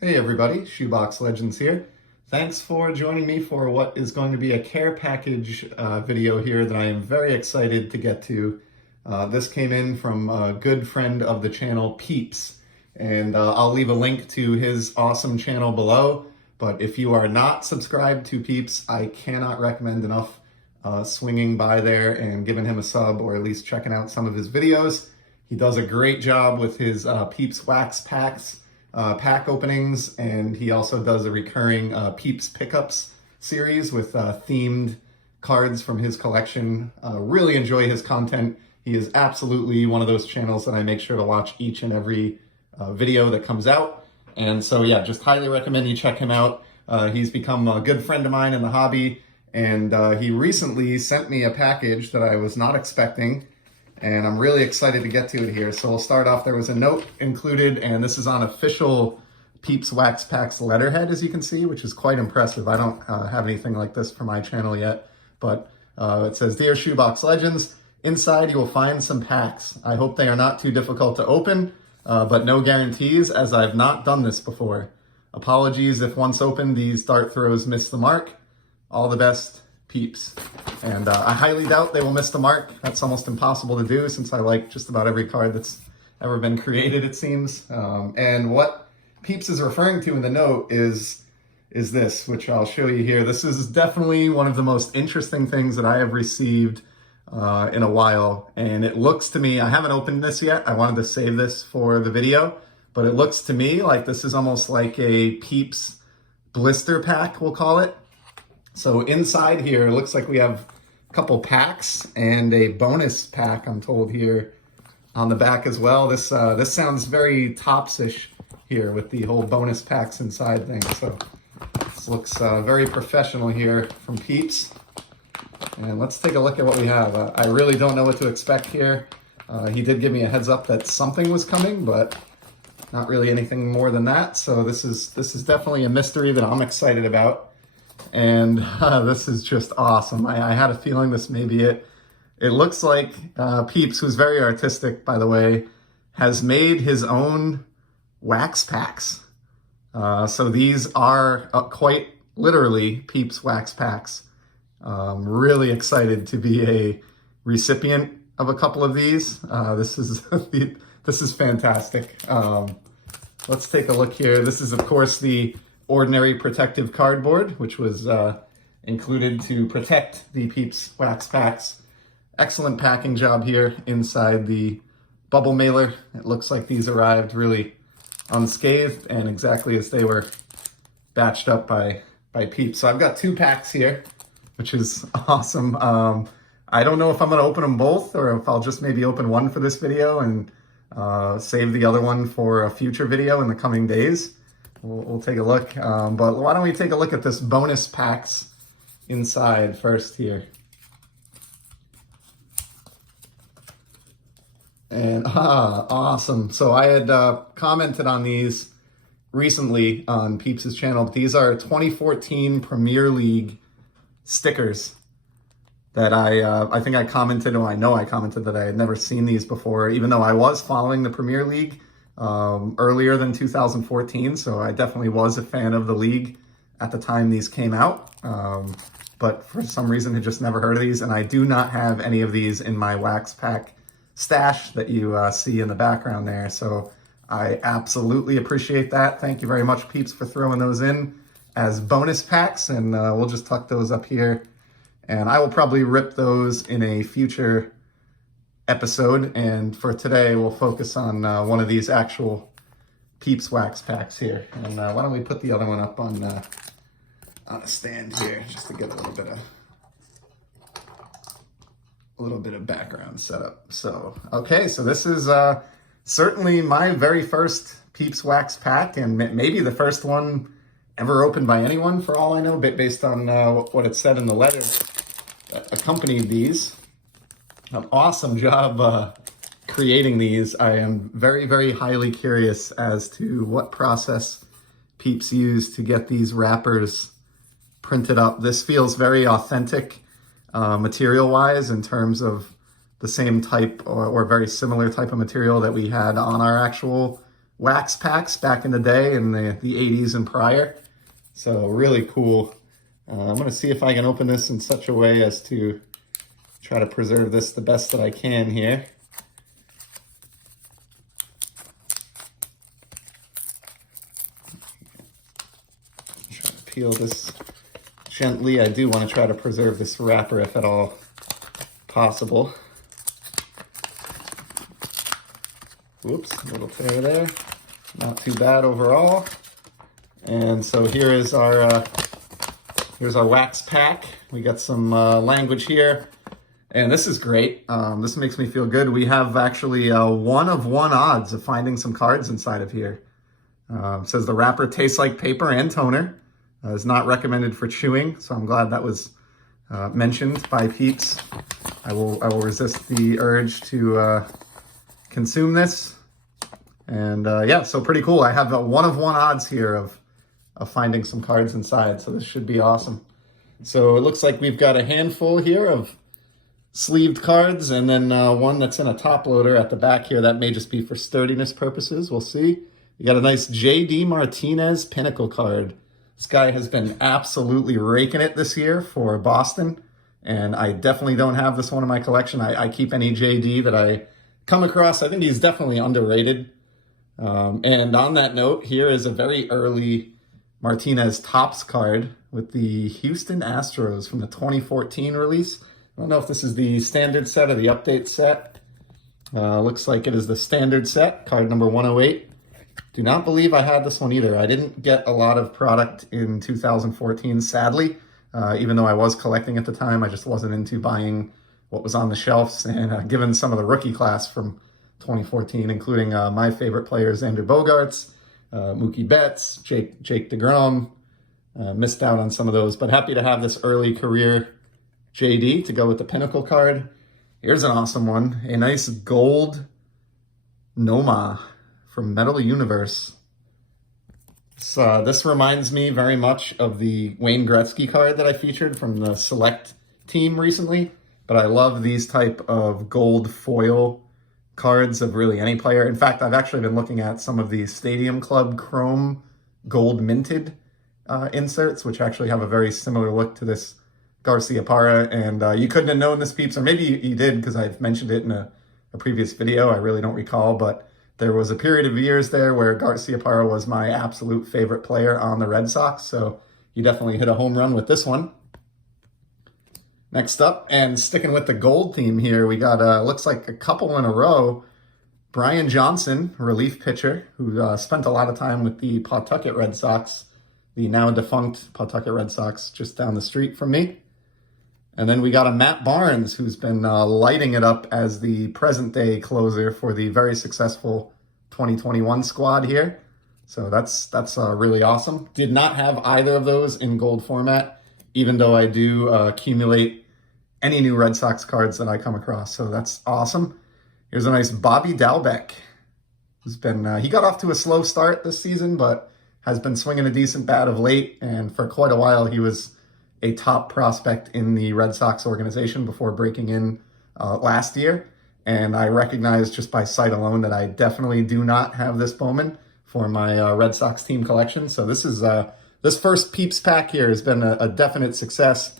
Hey everybody, Shoebox Legends here. Thanks for joining me for what is going to be a care package video here that I am very excited to get to. This came in from a good friend of the channel, Peeps, and I'll leave a link to his awesome channel below. But if you are not subscribed to Peeps, I cannot recommend enough swinging by there and giving him a sub, or at least checking out some of his videos. He does a great job with his Peeps wax packs. Pack openings, and he also does a recurring Peeps pickups series with themed cards from his collection. Really enjoy his content. He is absolutely one of those channels that I make sure to watch each and every video that comes out. And so yeah, just highly recommend you check him out. He's become a good friend of mine in the hobby, and he recently sent me a package that I was not expecting. And I'm really excited to get to it here. So we'll start off, there was a note included, and this is on official Peeps Wax Packs letterhead, as you can see, which is quite impressive. I don't have anything like this for my channel yet, but it says, "Dear Shoebox Legends, inside you will find some packs. I hope they are not too difficult to open, but no guarantees, as I've not done this before. Apologies if once opened, these dart throws miss the mark. All the best, Peeps." And I highly doubt they will miss the mark. That's almost impossible to do, since I like just about every card that's ever been created, it seems. And what Peeps is referring to in the note is this, which I'll show you here. This is definitely one of the most interesting things that I have received in a while. And it looks to me, I haven't opened this yet. I wanted to save this for the video, but it looks to me like this is almost like a Peeps blister pack, we'll call it. So inside here, it looks like we have a couple packs and a bonus pack, I'm told, here on the back as well. This sounds very Topps-ish here with the whole bonus packs inside thing. So this looks very professional here from Peeps. And let's take a look at what we have. I really don't know what to expect here. He did give me a heads up that something was coming, but not really anything more than that. So this is definitely a mystery that I'm excited about. And this is just awesome. I had a feeling this may be it. It looks like Peeps, who's very artistic, by the way, has made his own wax packs. So these are quite literally Peeps wax packs. Really excited to be a recipient of a couple of these. This is fantastic. Let's take a look here. This is, of course, the ordinary protective cardboard, which was included to protect the Peeps wax packs. Excellent packing job here inside the bubble mailer. It looks like these arrived really unscathed and exactly as they were batched up by Peeps. So I've got two packs here, which is awesome. I don't know if I'm going to open them both or if I'll just maybe open one for this video and save the other one for a future video in the coming days. We'll take a look, but why don't we take a look at this bonus packs inside first here. And awesome. So I had commented on these recently on Peeps' channel. These are 2014 Premier League stickers that I think I commented, or I know I commented that I had never seen these before, even though I was following the Premier League earlier than 2014, so I definitely was a fan of the league at the time these came out, but for some reason had just never heard of these, and I do not have any of these in my wax pack stash that you see in the background there, so I absolutely appreciate that. Thank you very much, Peeps, for throwing those in as bonus packs, and we'll just tuck those up here, and I will probably rip those in a future episode, and for today we'll focus on one of these actual Peeps wax packs here. And why don't we put the other one up on a stand here, just to get a little bit of background setup. So okay, so this is certainly my very first Peeps wax pack, and maybe the first one ever opened by anyone, for all I know, based on what it said in the letter that accompanied these. An awesome job creating these. I am very, very highly curious as to what process Peeps used to get these wrappers printed up. This feels very authentic material-wise, in terms of the same type or very similar type of material that we had on our actual wax packs back in the day in the 80s and prior. So really cool. I'm going to see if I can open this in such a way as to try to preserve this the best that I can here. Try to peel this gently. I do want to try to preserve this wrapper if at all possible. Whoops, a little tear there. Not too bad overall. And so here's our wax pack. We got some language here. And this is great. This makes me feel good. We have actually 1 of 1 odds of finding some cards inside of here. It says the wrapper tastes like paper and toner. Is not recommended for chewing, so I'm glad that was mentioned by Peeps. I will resist the urge to consume this. And yeah, so pretty cool. I have 1 of 1 odds here of finding some cards inside, so this should be awesome. So it looks like we've got a handful here of sleeved cards, and then one that's in a top loader at the back here. That may just be for sturdiness purposes. We'll see. You got a nice J.D. Martinez Pinnacle card. This guy has been absolutely raking it this year for Boston, and I definitely don't have this one in my collection. I keep any J.D. that I come across. I think he's definitely underrated. And on that note, here is a very early Martinez Topps card with the Houston Astros from the 2014 release. I don't know if this is the standard set or the update set. Looks like it is the standard set, card number 108. Do not believe I had this one either. I didn't get a lot of product in 2014, sadly. Even though I was collecting at the time, I just wasn't into buying what was on the shelves. And given some of the rookie class from 2014, including my favorite players, Xander Bogaerts, Mookie Betts, Jake DeGrom, missed out on some of those, but happy to have this early career JD to go with the Pinnacle card. Here's an awesome one, a nice gold Noma from Metal Universe. So this reminds me very much of the Wayne Gretzky card that I featured from the Select team recently, but I love these type of gold foil cards of really any player. In fact, I've actually been looking at some of the Stadium Club Chrome gold minted inserts, which actually have a very similar look to this Garciaparra, and you couldn't have known this, Peeps, or maybe you did because I've mentioned it in a previous video. I really don't recall, but there was a period of years there where Garciaparra was my absolute favorite player on the Red Sox, so you definitely hit a home run with this one. Next up, and sticking with the gold theme here, we got, looks like a couple in a row. Brian Johnson, relief pitcher, who spent a lot of time with the Pawtucket Red Sox, the now defunct Pawtucket Red Sox, just down the street from me. And then we got a Matt Barnes, who's been lighting it up as the present-day closer for the very successful 2021 squad here. So that's really awesome. Did not have either of those in gold format, even though I do accumulate any new Red Sox cards that I come across. So that's awesome. Here's a nice Bobby Dalbec, who's been, he got off to a slow start this season, but has been swinging a decent bat of late. And for quite a while, he was a top prospect in the Red Sox organization before breaking in last year. And I recognize just by sight alone that I definitely do not have this Bowman for my Red Sox team collection. So this is this first Peeps pack here has been a definite success.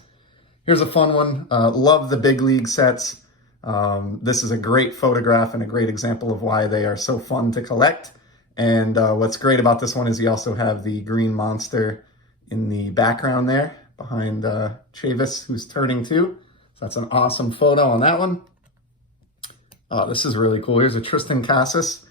Here's a fun one. Love the big league sets. This is a great photograph and a great example of why they are so fun to collect. And what's great about this one is you also have the green monster in the background there behind Chavis, who's turning 2. So that's an awesome photo on that one. This is really cool. Here's a Tristan Casas.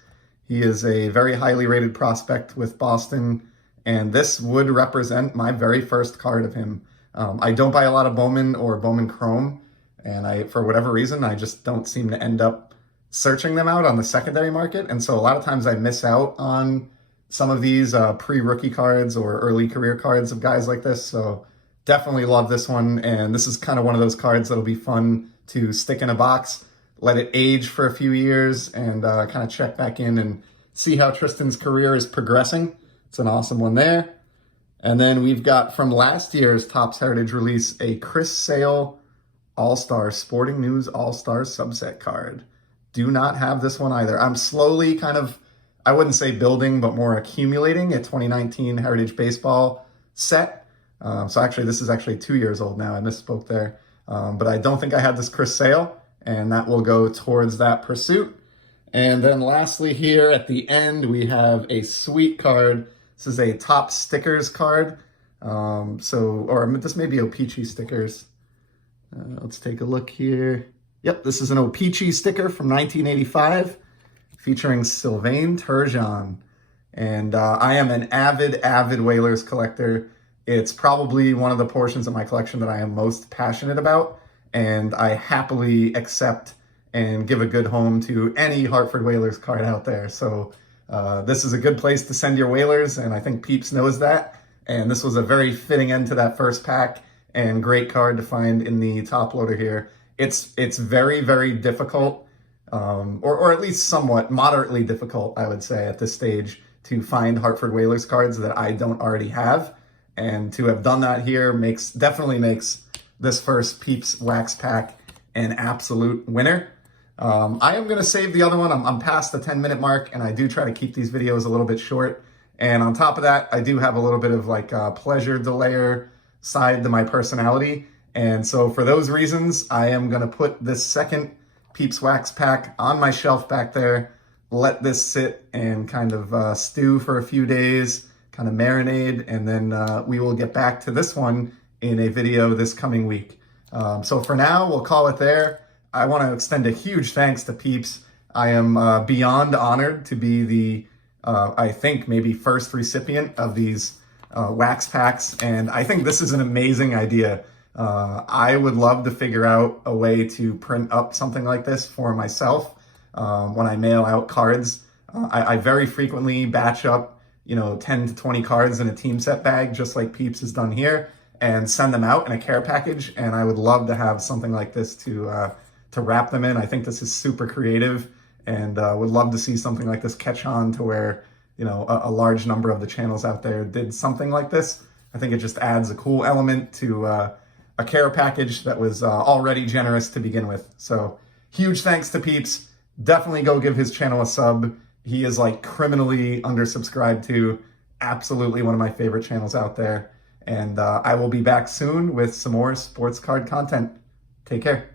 He is a very highly rated prospect with Boston, and this would represent my very first card of him. I don't buy a lot of Bowman or Bowman Chrome, and for whatever reason, I just don't seem to end up searching them out on the secondary market. And so a lot of times I miss out on some of these pre-rookie cards or early career cards of guys like this. So definitely love this one. And this is kind of one of those cards that'll be fun to stick in a box, let it age for a few years, and kind of check back in and see how Tristan's career is progressing. It's an awesome one there. And then we've got from last year's Topps Heritage release, a Chris Sale All-Star Sporting News All-Star subset card. Do not have this one either. I'm slowly kind of I wouldn't say building, but more accumulating a 2019 Heritage Baseball set. So actually, this is actually 2 years old now. I misspoke there. But I don't think I had this Chris Sale, and that will go towards that pursuit. And then lastly here at the end, we have a sweet card. This is a Top Stickers card. Or this may be O-Pee-Chee stickers. Let's take a look here. Yep, this is an O-Pee-Chee sticker from 1985 featuring Sylvain Turgeon. And I am an avid Whalers collector. It's probably one of the portions of my collection that I am most passionate about, and I happily accept and give a good home to any Hartford Whalers card out there. So this is a good place to send your Whalers, and I think Peeps knows that. And this was a very fitting end to that first pack, and great card to find in the top loader here. It's very difficult, or at least somewhat moderately difficult, I would say, at this stage, to find Hartford Whalers cards that I don't already have. And to have done that here definitely makes this first Peeps wax pack an absolute winner. I am going to save the other one. I'm past the 10-minute mark, and I do try to keep these videos a little bit short. And on top of that, I do have a little bit of like a pleasure delayer side to my personality. And so for those reasons, I am going to put this second Peeps wax pack on my shelf back there, let this sit and kind of stew for a few days, kind of marinade, and then we will get back to this one in a video this coming week. So for now, we'll call it there. I want to extend a huge thanks to Peeps. I am beyond honored to be the, I think, maybe first recipient of these wax packs, and I think this is an amazing idea. I would love to figure out a way to print up something like this for myself when I mail out cards. I very frequently batch up 10 to 20 cards in a team set bag, just like Peeps has done here, and send them out in a care package. And I would love to have something like this to wrap them in. I think this is super creative, and would love to see something like this catch on to where, a large number of the channels out there did something like this. I think it just adds a cool element to a care package that was already generous to begin with. So huge thanks to Peeps. Definitely go give his channel a sub. He is like criminally undersubscribed to. Absolutely one of my favorite channels out there. And I will be back soon with some more sports card content. Take care.